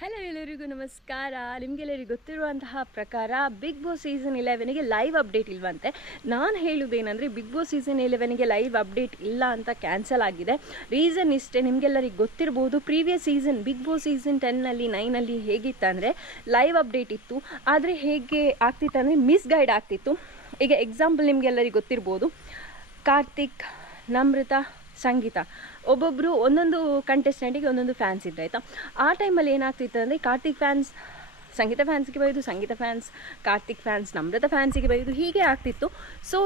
Hello ಎಲ್ಲರಿಗೂ ನಮಸ್ಕಾರ. ನಿಮಗೆಲ್ಲರಿಗೂ ಗೊತ್ತಿರುವಂತಹ ಪ್ರಕಾರ ಬಿಗ್ ಬಾಸ್ ಸೀಸನ್ ಇಲೆವೆನ್ಗೆ ಲೈವ್ ಅಪ್ಡೇಟ್ ಇಲ್ವಂತೆ. ನಾನು ಹೇಳುವುದೇನೆಂದರೆ ಬಿಗ್ ಬಾಸ್ ಸೀಸನ್ ಇಲೆವೆನ್ಗೆ ಲೈವ್ ಅಪ್ಡೇಟ್ ಇಲ್ಲ ಅಂತ ಕ್ಯಾನ್ಸಲ್ ಆಗಿದೆ. ರೀಸನ್ ಇಷ್ಟೇ, ನಿಮಗೆಲ್ಲರಿಗೆ ಗೊತ್ತಿರ್ಬೋದು previous season Bigg Boss season ಟೆನ್ನಲ್ಲಿ ನೈನಲ್ಲಿ ಹೇಗಿತ್ತಂದರೆ ಲೈವ್ ಅಪ್ಡೇಟ್ ಇತ್ತು. ಆದರೆ ಹೇಗೆ ಆಗ್ತಿತ್ತು ಅಂದರೆ ಮಿಸ್ ಗೈಡ್ ಆಗ್ತಿತ್ತು. ಈಗ ಎಕ್ಸಾಂಪಲ್ ನಿಮಗೆಲ್ಲರಿಗೆ ಗೊತ್ತಿರ್ಬೋದು. ಕಾರ್ತಿಕ್, ನಮ್ರತ ಸಂಗೀತ. ಒಬ್ಬೊಬ್ಬರು ಒಂದೊಂದು ಕಂಟೆಸ್ಟೆಂಟಿಗೆ ಒಂದೊಂದು ಫ್ಯಾನ್ಸ್ ಇದ್ದ ಆಯಿತಾ? ಆ ಟೈಮಲ್ಲಿ ಏನಾಗ್ತಿತ್ತು ಅಂದರೆ ಕಾರ್ತಿಕ್ ಫ್ಯಾನ್ಸ್ ಸಂಗೀತ ಫ್ಯಾನ್ಸ್ಗೆ ಬೈದು ಸಂಗೀತ ಫ್ಯಾನ್ಸ್ ಕಾರ್ತಿಕ್ ಫ್ಯಾನ್ಸ್ ನಮ್ರತ ಫ್ಯಾನ್ಸಿಗೆ ಬೈದು ಹೀಗೆ ಆಗ್ತಿತ್ತು. ಸೊ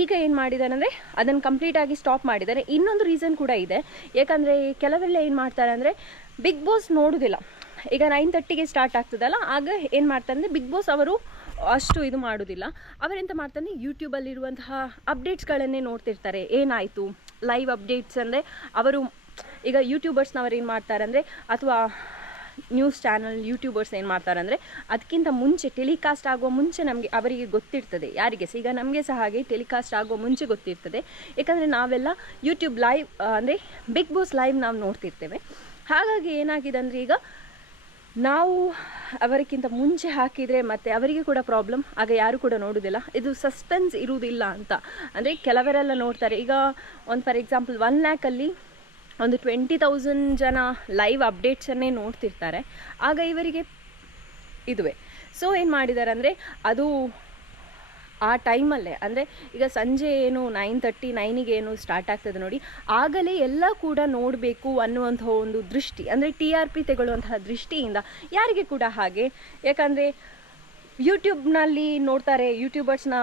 ಈಗ ಏನು ಮಾಡಿದ್ದಾರೆ ಅಂದರೆ ಅದನ್ನು ಕಂಪ್ಲೀಟಾಗಿ ಸ್ಟಾಪ್ ಮಾಡಿದ್ದಾರೆ ಇನ್ನೊಂದು ರೀಸನ್ ಕೂಡ ಇದೆ. ಯಾಕಂದರೆ ಕೆಲವೆಲ್ಲ ಏನು ಮಾಡ್ತಾರೆ ಅಂದರೆ ಬಿಗ್ ಬಾಸ್ ನೋಡೋದಿಲ್ಲ. ಈಗ ನೈನ್ ತರ್ಟಿಗೆ ಸ್ಟಾರ್ಟ್ ಆಗ್ತದಲ್ಲ, ಆಗ ಏನು ಮಾಡ್ತಾರೆ ಅಂದರೆ ಬಿಗ್ ಬಾಸ್ ಅವರು ಅಷ್ಟು ಇದು ಮಾಡೋದಿಲ್ಲ. ಅವರೆಂತ ಮಾಡ್ತಾರೆ ಯೂಟ್ಯೂಬಲ್ಲಿರುವಂತಹ ಅಪ್ಡೇಟ್ಸ್ಗಳನ್ನೇ ನೋಡ್ತಿರ್ತಾರೆ. ಏನಾಯಿತು? ಲೈವ್ ಅಪ್ಡೇಟ್ಸ್ ಅಂದರೆ ಅವರು ಈಗ ಯೂಟ್ಯೂಬರ್ಸ್ನವರು ಏನು ಮಾಡ್ತಾರೆ ಅಂದರೆ ಅಥವಾ ನ್ಯೂಸ್ ಚಾನಲ್ ಯೂಟ್ಯೂಬರ್ಸ್ ಏನು ಮಾಡ್ತಾರೆ ಅಂದರೆ ಅದಕ್ಕಿಂತ ಮುಂಚೆ ಟೆಲಿಕಾಸ್ಟ್ ಆಗುವ ಮುಂಚೆ ನಮಗೆ ಅವರಿಗೆ ಗೊತ್ತಿರ್ತದೆ ಯಾರಿಗೆ. ಸಹ ಈಗ ನಮಗೆ ಸಹ ಹಾಗೆ ಟೆಲಿಕಾಸ್ಟ್ ಆಗುವ ಮುಂಚೆ ಗೊತ್ತಿರ್ತದೆ. ಯಾಕಂದರೆ ನಾವೆಲ್ಲ ಯೂಟ್ಯೂಬ್ ಲೈವ್ ಅಂದರೆ ಬಿಗ್ ಬಾಸ್ ಲೈವ್ ನಾವು ನೋಡ್ತಿರ್ತೇವೆ. ಹಾಗಾಗಿ ಏನಾಗಿದೆ ಅಂದರೆ ಈಗ ನಾವು ಅವರಿಗಿಂತ ಮುಂಚೆ ಹಾಕಿದರೆ ಮತ್ತು ಅವರಿಗೆ ಕೂಡ ಪ್ರಾಬ್ಲಮ್ ಆಗ ಯಾರು ಕೂಡ ನೋಡೋದಿಲ್ಲ. ಇದು ಸಸ್ಪೆನ್ಸ್ ಇರುವುದಿಲ್ಲ ಅಂತ. ಅಂದರೆ ಕೆಲವರೆಲ್ಲ ನೋಡ್ತಾರೆ. ಈಗ ಒಂದು ಫಾರ್ ಎಕ್ಸಾಂಪಲ್ ಒನ್ ಲ್ಯಾಕಲ್ಲಿ ಒಂದು ಟ್ವೆಂಟಿ ತೌಸಂಡ್ ಜನ ಲೈವ್ ಅಪ್ಡೇಟ್ಸನ್ನೇ ನೋಡ್ತಿರ್ತಾರೆ. ಆಗ ಇವರಿಗೆ ಇದುವೆ. ಸೊ ಏನು ಮಾಡಿದ್ದಾರೆ ಅಂದರೆ ಅದು ಆ ಟೈಮಲ್ಲೇ, ಅಂದರೆ ಈಗ ಸಂಜೆ ಏನು ನೈನ್ ತರ್ಟಿ ನೈನಿಗೆ ಏನು ಸ್ಟಾರ್ಟ್ ಆಗ್ತದೆ ನೋಡಿ, ಆಗಲೇ ಎಲ್ಲ ಕೂಡ ನೋಡಬೇಕು ಅನ್ನುವಂಥ ಒಂದು ದೃಷ್ಟಿ, ಅಂದರೆ ಟಿ ಆರ್ ಪಿ ತೆಗೊಳ್ಳುವಂತಹ ದೃಷ್ಟಿಯಿಂದ ಯಾರಿಗೆ ಕೂಡ ಹಾಗೆ. ಯಾಕಂದರೆ ಯೂಟ್ಯೂಬ್ನಲ್ಲಿ ನೋಡ್ತಾರೆ ಯೂಟ್ಯೂಬರ್ಸ್ನ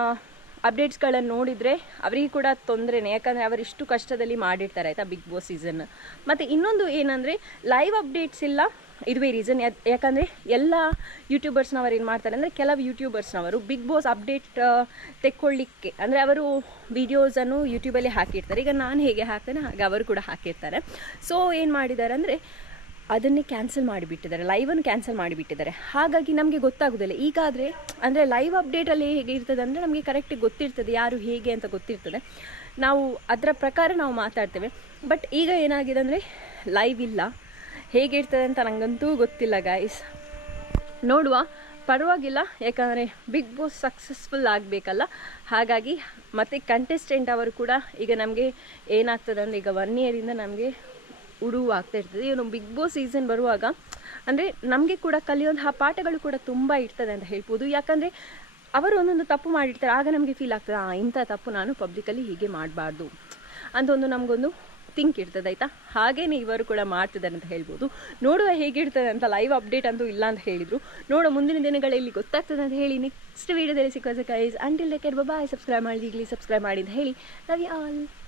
ಅಪ್ಡೇಟ್ಸ್ಗಳನ್ನು ನೋಡಿದರೆ ಅವರಿಗೆ ಕೂಡ ತೊಂದರೆನೇ. ಯಾಕಂದರೆ ಅವರಿಷ್ಟು ಕಷ್ಟದಲ್ಲಿ ಮಾಡಿರ್ತಾರೆ ಆಯಿತಾ ಬಿಗ್ ಬಾಸ್ ಸೀಸನ್ ಮತ್ತು ಇನ್ನೊಂದು ಏನಂದರೆ ಲೈವ್ ಅಪ್ಡೇಟ್ಸ್ ಇಲ್ಲ. ಇದುವೇ ರೀಸನ್ ಯಾಕಂದರೆ ಎಲ್ಲ ಯೂಟ್ಯೂಬರ್ಸ್ನವರು ಏನು ಮಾಡ್ತಾರೆ ಅಂದರೆ ಕೆಲವು ಯೂಟ್ಯೂಬರ್ಸ್ನವರು ಬಿಗ್ ಬಾಸ್ ಅಪ್ಡೇಟ್ ತೆಕ್ಕೊಳ್ಳಿಕ್ಕೆ. ಅಂದರೆ ಅವರು ವೀಡಿಯೋಸನ್ನು ಯೂಟ್ಯೂಬಲ್ಲಿ ಹಾಕಿರ್ತಾರೆ. ಈಗ ನಾನು ಹೇಗೆ ಹಾಕ್ತೇನೆ, ಹಾಗೆ ಅವರು ಕೂಡ ಹಾಕಿರ್ತಾರೆ. ಸೊ ಏನು ಮಾಡಿದ್ದಾರೆ ಅಂದರೆ ಅದನ್ನೇ ಕ್ಯಾನ್ಸಲ್ ಮಾಡಿಬಿಟ್ಟಿದ್ದಾರೆ ಲೈವನ್ನು ಕ್ಯಾನ್ಸಲ್ ಮಾಡಿಬಿಟ್ಟಿದ್ದಾರೆ. ಹಾಗಾಗಿ ನಮಗೆ ಗೊತ್ತಾಗೋದಿಲ್ಲ. ಈಗಾದರೆ, ಅಂದರೆ ಲೈವ್ ಅಪ್ಡೇಟಲ್ಲಿ ಹೇಗೆ ಇರ್ತದೆ ಅಂದರೆ ನಮಗೆ ಕರೆಕ್ಟಾಗಿ ಗೊತ್ತಿರ್ತದೆ, ಯಾರು ಹೇಗೆ ಅಂತ ಗೊತ್ತಿರ್ತದೆ. ನಾವು ಅದರ ಪ್ರಕಾರ ನಾವು ಮಾತಾಡ್ತೇವೆ. ಬಟ್ ಈಗ ಏನಾಗಿದೆ ಅಂದರೆ ಲೈವ್ ಇಲ್ಲ. ಹೇಗೆ ಇರ್ತದೆ ಅಂತ ನನಗಂತೂ ಗೊತ್ತಿಲ್ಲ ಗಾಯ್ಸ್ ನೋಡುವ. ಪರವಾಗಿಲ್ಲ, ಯಾಕಂದರೆ ಬಿಗ್ ಬಾಸ್ ಸಕ್ಸಸ್ಫುಲ್ ಆಗಬೇಕಲ್ಲ. ಹಾಗಾಗಿ ಮತ್ತು ಕಂಟೆಸ್ಟೆಂಟ್ ಅವರು ಕೂಡ ಈಗ ನಮಗೆ ಏನಾಗ್ತದೆ ಅಂದರೆ ಈಗ ಒನ್ ಇಯರಿಂದ ನಮಗೆ ಉಡುವು ಆಗ್ತಾ ಇರ್ತದೆ ಇವನು ಬಿಗ್ ಬಾಸ್ ಸೀಸನ್ ಬರುವಾಗ, ಅಂದರೆ ನಮಗೆ ಕೂಡ ಕಲಿಯುವಂತಹ ಪಾಠಗಳು ಕೂಡ ತುಂಬ ಇರ್ತದೆ ಅಂತ ಹೇಳ್ಬೋದು. ಯಾಕಂದರೆ ಅವರು ಒಂದೊಂದು ತಪ್ಪು ಮಾಡಿರ್ತಾರೆ. ಆಗ ನಮಗೆ ಫೀಲ್ ಆಗ್ತದೆ, ಆ, ಇಂಥ ತಪ್ಪು ನಾನು ಪಬ್ಲಿಕಲ್ಲಿ ಹೀಗೆ ಮಾಡಬಾರ್ದು. ಅಂತ ಒಂದು ನಮಗೊಂದು ಥಿಂಕ್ ಇರ್ತದೆ, ಆಯಿತಾ? ಹಾಗೇನೆ ಇವರು ಕೂಡ ಮಾಡ್ತಿದ್ದಾರೆ ಅಂತ ಹೇಳ್ಬೋದು. ನೋಡುವ ಹೇಗಿರ್ತದೆ ಅಂತ ಲೈವ್ ಅಪ್ಡೇಟ್ ಅಂತೂ ಇಲ್ಲ ಅಂತ ಹೇಳಿದರು. ನೋಡೋ ಮುಂದಿನ ದಿನಗಳಲ್ಲಿ ಗೊತ್ತಾಗ್ತದೆ ಅಂತ ಹೇಳಿ ನೆಕ್ಸ್ಟ್ ವೀಡಿಯೋದಲ್ಲಿ ಸಿಕ್ಕೋ guys until care bye subscribe ಮಾಡಿ ಈಗಲಿ ಸಬ್ಸ್ಕ್ರೈಬ್ ಮಾಡಿ ಅಂತ ಹೇಳಿ. Love you all